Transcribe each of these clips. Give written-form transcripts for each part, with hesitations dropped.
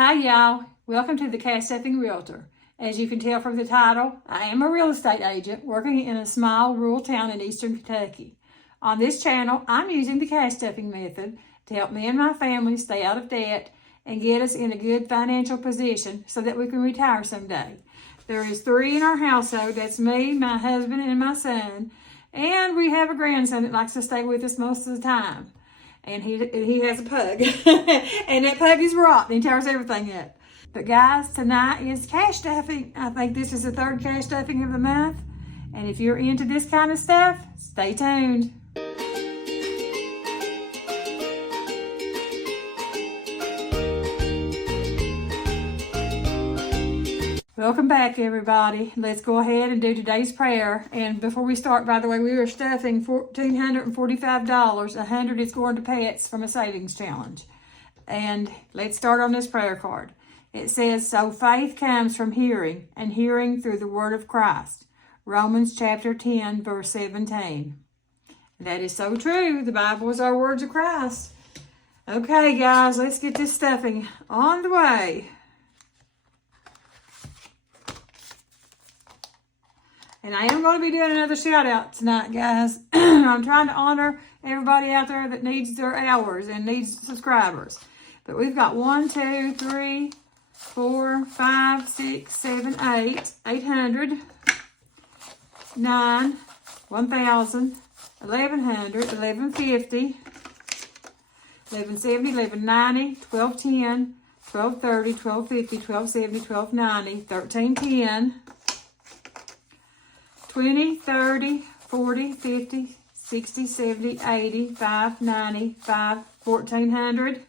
Hi y'all, welcome to the Cash Stuffing Realtor. As you can tell from the title, I am a real estate agent working in a small rural town in eastern Kentucky. On this channel, I'm using the cash stuffing method to help me and my family stay out of debt and get us in a good financial position so that we can retire someday. There is 3 in our household. That's me, my husband, and my son. And we have a grandson that likes to stay with us most of the time. And he has a pug. And that pug is rotten. He tears everything up. But guys, tonight is cash stuffing. I think this is the 3rd cash stuffing of the month. And if you're into this kind of stuff, stay tuned. Welcome back, everybody. Let's go ahead and do today's prayer. And before we start, by the way, we are stuffing $1,445. $100 is going to pets from a savings challenge. And let's start on this prayer card. It says, so faith comes from hearing, and hearing through the word of Christ. Romans chapter 10, verse 17. That is so true. The Bible is our words of Christ. Okay, guys, let's get this stuffing on the way. And I am going to be doing another shout out tonight, guys. I'm trying to honor everybody out there that needs their hours and needs subscribers. But we've got 1, 2, 3, 4, 5, 6, 7, 8, 800, 9, 1,000, 1,100, 1,150, 1,170, 1,190, 1,210, 1,230, 1,250, 1,270, 1,290, 1,310. 20, 30, 40, 50, 60, 70, 80, 5, 90, 5, 1,400.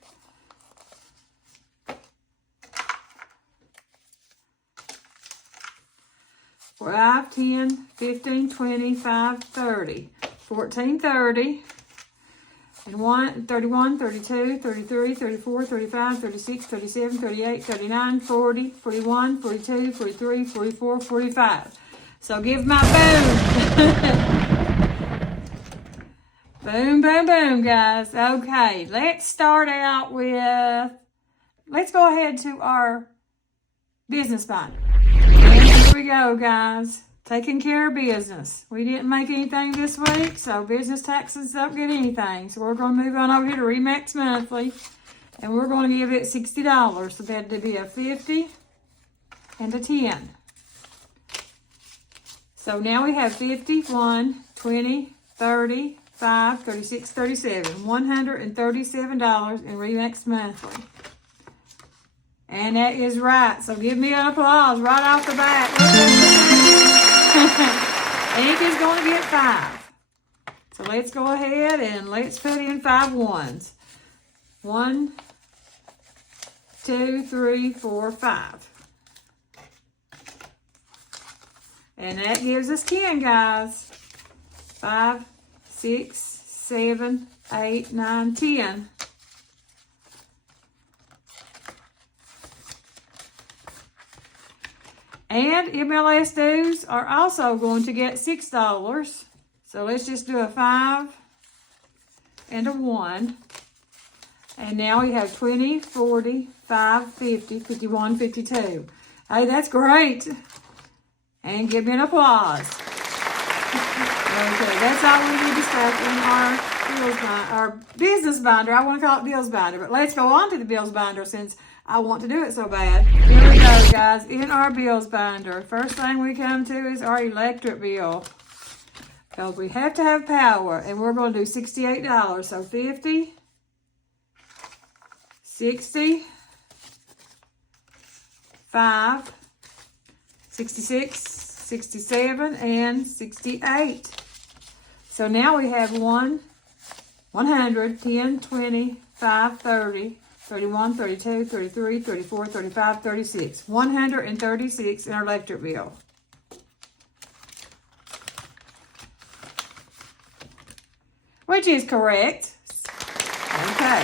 5, 10, 15, 20, 5, 30. 1,430. And 31, 32, 33, 34, 35, 36, 37, 38, 39, 40, 41, 42, 43, 44, 45. So give my boom. Boom, boom, boom, guys. Okay, let's start out with, let's go ahead to our business binder. And here we go, guys. Taking care of business. We didn't make anything this week, so business taxes don't get anything. So we're going to move on over here to Remax Monthly, and we're going to give it $60. So that'd be a 50 and a 10. So now we have 51, 20, 30, 5, 36, 37. $137 in Remax Monthly. And that is right. So give me an applause right off the bat. Ink is going to get 5. So let's go ahead and let's put in 5 ones. 1, 2, 3, 4, 5. And that gives us 10, guys. 5, 6, 7, 8, 9, 10. And MLS dues are also going to get $6. So let's just do a 5 and a 1. And now we have 20, 40, 5, 50, 51, 52. Hey, that's great. And give me an applause. Okay, that's all we need to start in our business binder. I want to call it bills binder, but let's go on to the bills binder since I want to do it so bad. Here we go, guys. In our bills binder, first thing we come to is our electric bill. Because we have to have power, and we're going to do $68. So 50, 60, 5, 66, 67, and 68. So now we have 100, 10, 20, 5, 30, 31, 32, 33, 34, 35, 36. 136 in our electric bill. Which is correct. Okay.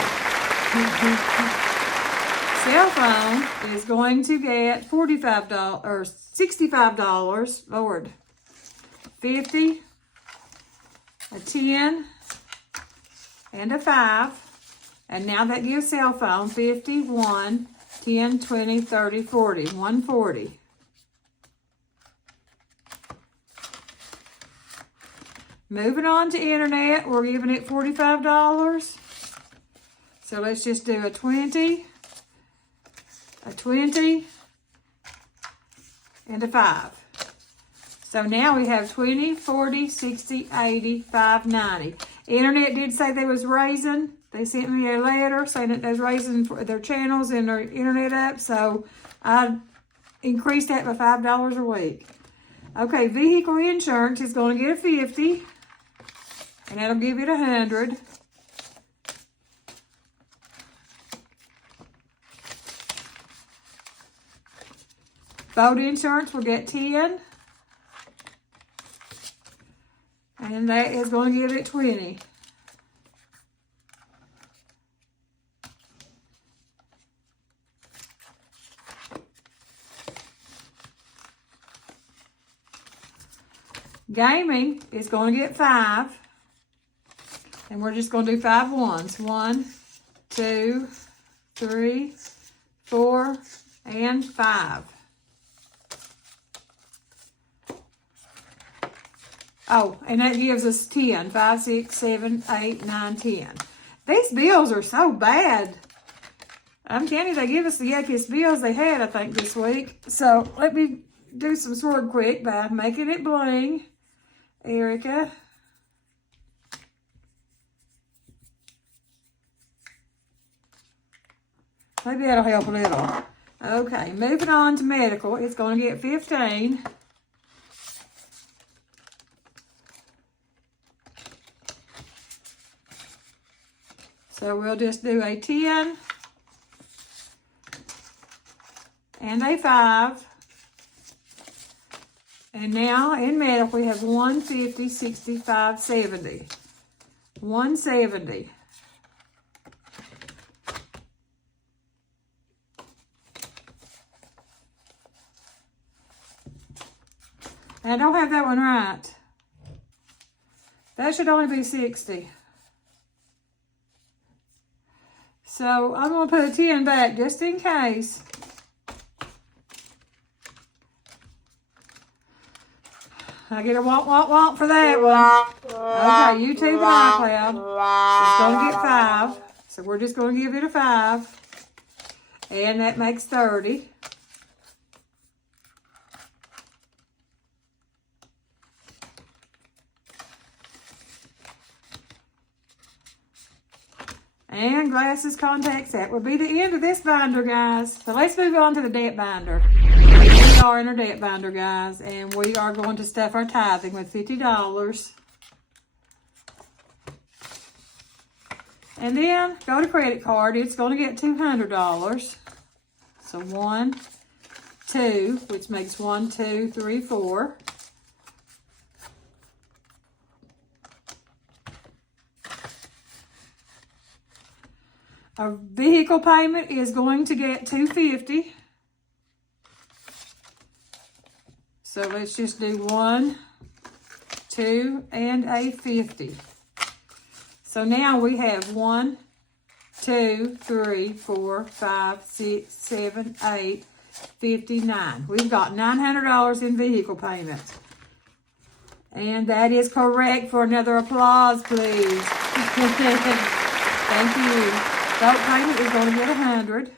Cell phone is going to get $45 or $65. Lord. 50, a 10, and a 5. And now that gives cell phone 51, 10, 20, 30, 40. 140. Moving on to internet, we're giving it $45. So let's just do a 20, and a 5. So now we have 20, 40, 60, 80, 5, 90. Internet did say they was raising. They sent me a letter saying that they was raising their channels and their internet up. So I increased that by $5 a week. Okay, vehicle insurance is going to get a 50. And that'll give it 100. Boat insurance will get 10. And that is going to give it 20. Gaming is going to get 5. And we're just going to do 5 ones. 1, 2, 3, 4, and 5. Oh, and that gives us 10. 5, 6, 7, 8, 9, 10. These bills are so bad. I'm telling you, they give us the yuckiest bills they had, I think, this week. So let me do some sword quick by making it bling. Erica. Maybe that'll help a little. Okay, moving on to medical. It's going to get 15. So we'll just do a 10 and a 5. And now in medical we have 150, 65, 70. 170. And I don't have that one right. That should only be 60. So I'm going to put a 10 back just in case. I get a womp for that one. Okay, YouTube and iCloud. It's going to get 5. So we're just going to give it a 5. And that makes 30. And glasses, contacts, that will be the end of this binder, guys. So let's move on to the debt binder. We are in our debt binder, guys, and we are going to stuff our tithing with $50. And then go to credit card. It's going to get $200. So 1, 2, which makes 1, 2, 3, 4. Our vehicle payment is going to get $250. So let's just do 1, 2, and a 50. So now we have 1, 2, 3, 4, 5, 6, 7, 8, 59. We've got $900 in vehicle payments. And that is correct. For another applause, please. Thank you. Boat payment is going to get 100.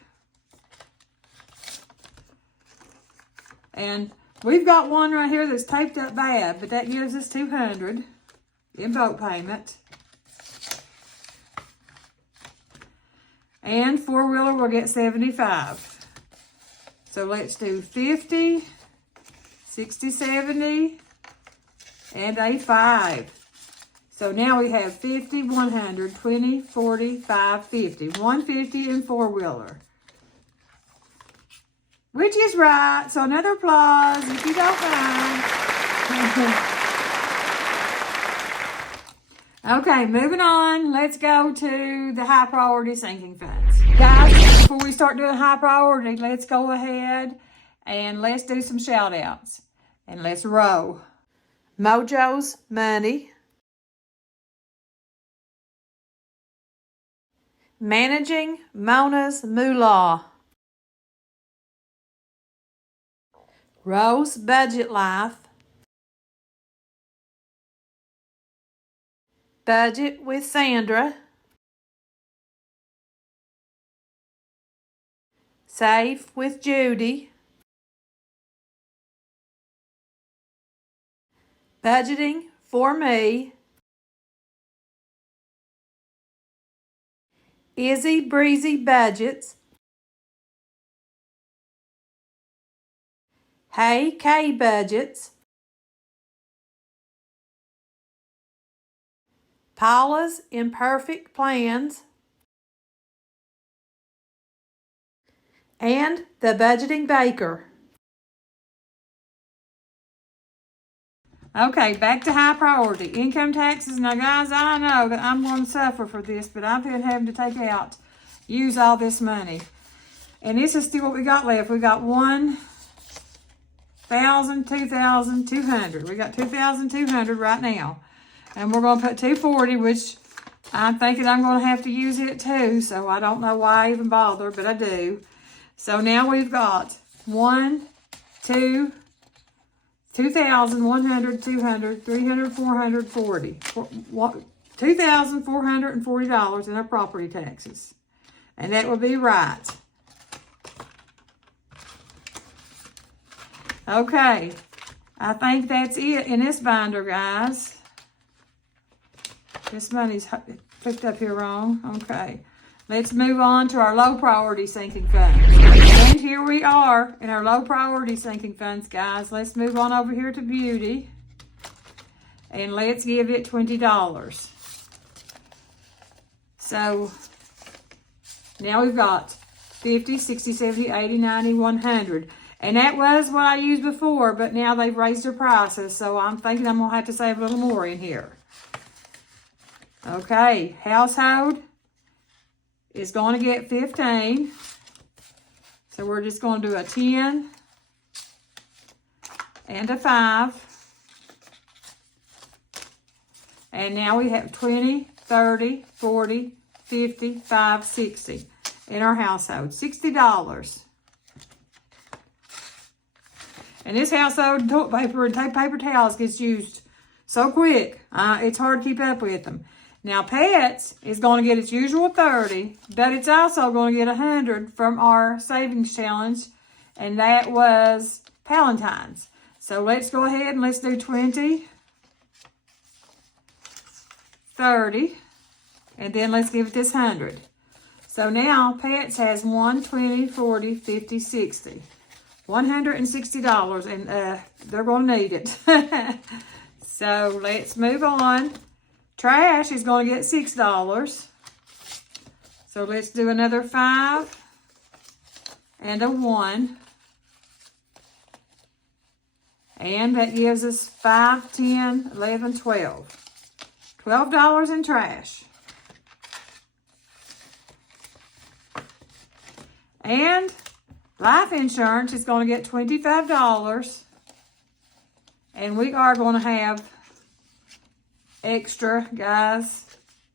And we've got one right here that's taped up bad, but that gives us 200 in boat payment. And four-wheeler will get 75. So let's do 50, 60, 70, and a 5. So now we have 50, 100, 20, 40, 5, 50. 150 in four-wheeler. Which is right. So another applause if you don't mind. Okay, moving on. Let's go to the high priority sinking funds. Guys, before we start doing high priority, let's go ahead and let's do some shout outs. And let's roll. Mojo's Money. Managing Mona's Moolah. Rose Budget Life, Budget with Sandra, Save with Judy, Budgeting for Me, Izzy Breezy Budgets, Hey K Budgets, Paula's Imperfect Plans, and The Budgeting Baker. Okay, back to high priority. Income taxes. Now, guys, I know that I'm going to suffer for this, but I've been having to use all this money. And this is still what we got left. We got 2,200. We got 2,200 right now. And we're going to put 240, which I'm thinking I'm going to have to use it too. So I don't know why I even bother, but I do. So now we've got 2,100, 200, 300, 440. $2,440 in our property taxes. And that would be right. Okay. I think that's it in this binder, guys. This money's picked up here wrong. Okay. Let's move on to our low priority sinking funds. And here we are in our low priority sinking funds, guys. Let's move on over here to beauty. And let's give it $20. So now we've got 50, 60, 70, 80, 90, 100. And that was what I used before, but now they've raised their prices. So I'm thinking I'm going to have to save a little more in here. Okay, household is going to get 15. So we're just going to do a 10 and a 5. And now we have 20, 30, 40, 55, 60 in our household. $60. And this household toilet paper and paper towels gets used so quick. It's hard to keep up with them. Now, pets is going to get its usual 30, but it's also going to get 100 from our savings challenge, and that was Palentine's. So let's go ahead and let's do 20, 30, and then let's give it this 100. So now pets has 1, 20, 40, 50, 60. $160, and they're going to need it. So let's move on. Trash is going to get $6. So let's do another 5 and a 1. And that gives us 5, 10, 11, 12. $12 in trash. And life insurance is going to get $25. And we are going to have extra, guys.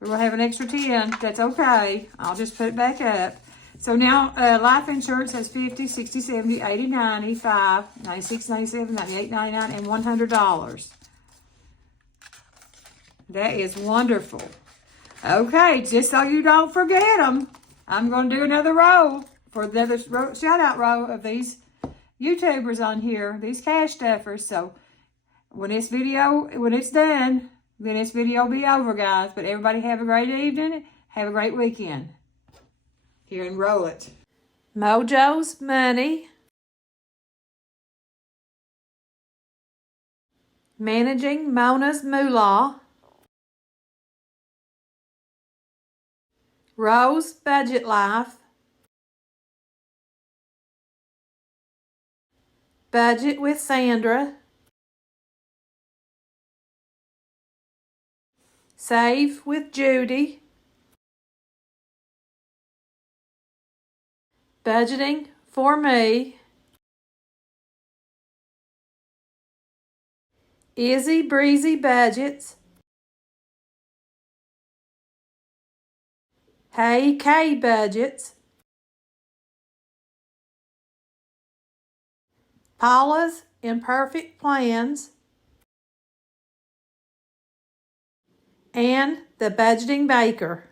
We're going to have an extra 10. That's okay. I'll just put it back up. So now life insurance has 50, 60, 70, 80, 95, 96, 97, 98, 99, and $100. That is wonderful. Okay, just so you don't forget them, I'm going to do another row for another shout out row of these YouTubers on here, these cash stuffers. So when it's done, then this video will be over, guys. But everybody have a great evening. Have a great weekend. Here, and roll it. Mojo's Money. Managing Mona's Moolah. Rose Budget Life. Budget with Sandra. Save with Judy. Budgeting for Me. Izzy Breezy Budgets. Hey K Budgets. Paula's Imperfect Plans, and The Budgeting Baker.